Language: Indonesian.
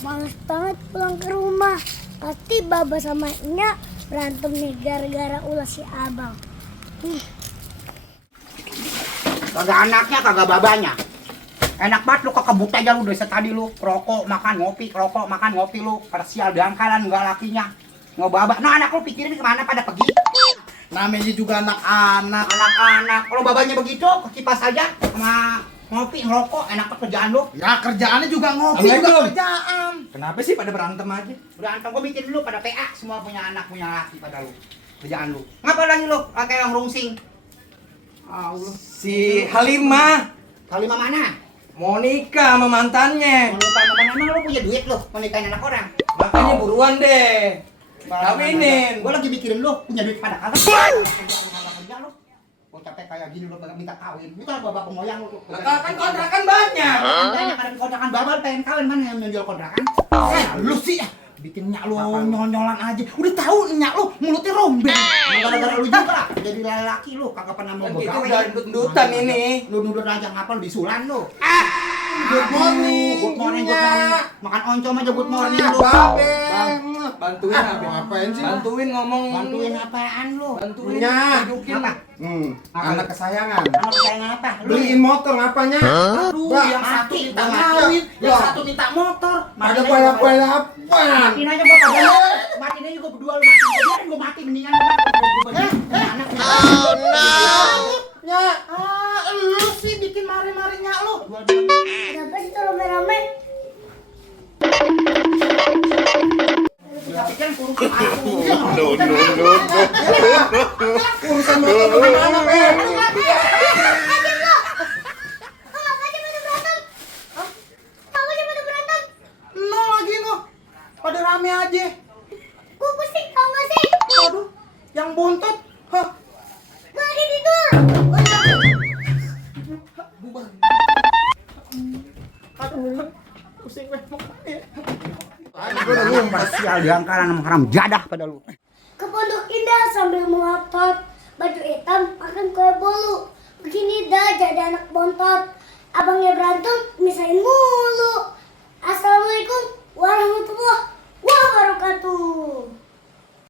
Males banget pulang ke rumah. Pasti Baba sama Nya berantem nih gara-gara ulah si Abang. Kagak anaknya, kagak babanya. Enak banget lu kekebut aja lu dari tadi lu. Rokok, makan, ngopi, rokok, makan, ngopi lu. Pada sial dangkalan enggak lakinya. Ngobaba. Nah anak lu pikirin kemana pada pergi? Namanya juga anak-anak. Anak-anak. Kalau babanya begitu, ke kipas aja sama ngopi, ngerokok, enak banget kerjaan lu. Ya kerjaannya juga ngopi juga Assalamualaikum. kerjaan. Kenapa sih pada berantem aja? Udah antam gua bikin dulu pada PA semua punya anak, punya laki pada lu. Kerjaan lu. Ngapa lagi lu? Kayak yang rungsing. Allah. Si Halimah Halimah mana? mau nikah sama mantannya. Mau nikah sama emang lu punya duit lu mau nikahin anak orang. Makanya buruan deh. Kawinin. Gua lagi mikirin lu punya duit pada kagak. Kerja lu. Gua capek kayak gini lu minta kawin. Itu lah bapak pemoyang lu. Kan kontrakan banyak. Banyak ada kontrakan babal pengen kawin mana yang menjual kontrakan? Lu sih bikin nyak lu nyol-nyolan aja. Udah tahu nyak lu mulutnya rombeng. Gara-gara lu juga jadi laki lu kagak pernah mau Kan kita begawe. udah dut-dutan ini. Lu nudut aja ngapa lu bisulan lu. Good morning. Good morning, good morning. Makan oncom aja good morning lu. Bantuin apa? Ngapain sih? Bantuin ngomong. Bantuin apaan lu? Bantuin. Nya. Tunjukin. Apa? Anak kesayangan. Anak kesayangan apa? Lu Beliin motor ngapanya? Aduh, Bah, yang satu mati, minta bah, kawin, mati. yang Bah. satu minta motor. Ada balapan. Matiin aja gua kagak. Matiin aja gua berdua lu matiin. Biarin gua mati mendingan lu mati. Anak. Nya, lu sih bikin mari-mari nyak lu. Kenapa sih tuh rame-rame? Gua pikir kurung aku. Urusan motor gimana, Pen? No lagi no. Pada rame aja. Gue pusing tau gak sih? Aduh, yang bontot. Hah. Gue lagi tidur. Bubar. Aduh, pusing gue. Gua udah lumpas sial diangkalan sama haram jadah pada lu. Ke Pondok Indah sambil melotot baju hitam makan kue bolu. Begini dah jadi anak bontot. Abangnya berantem misahin mulu. Assalamualaikum warahmatullahi wabarakatuh.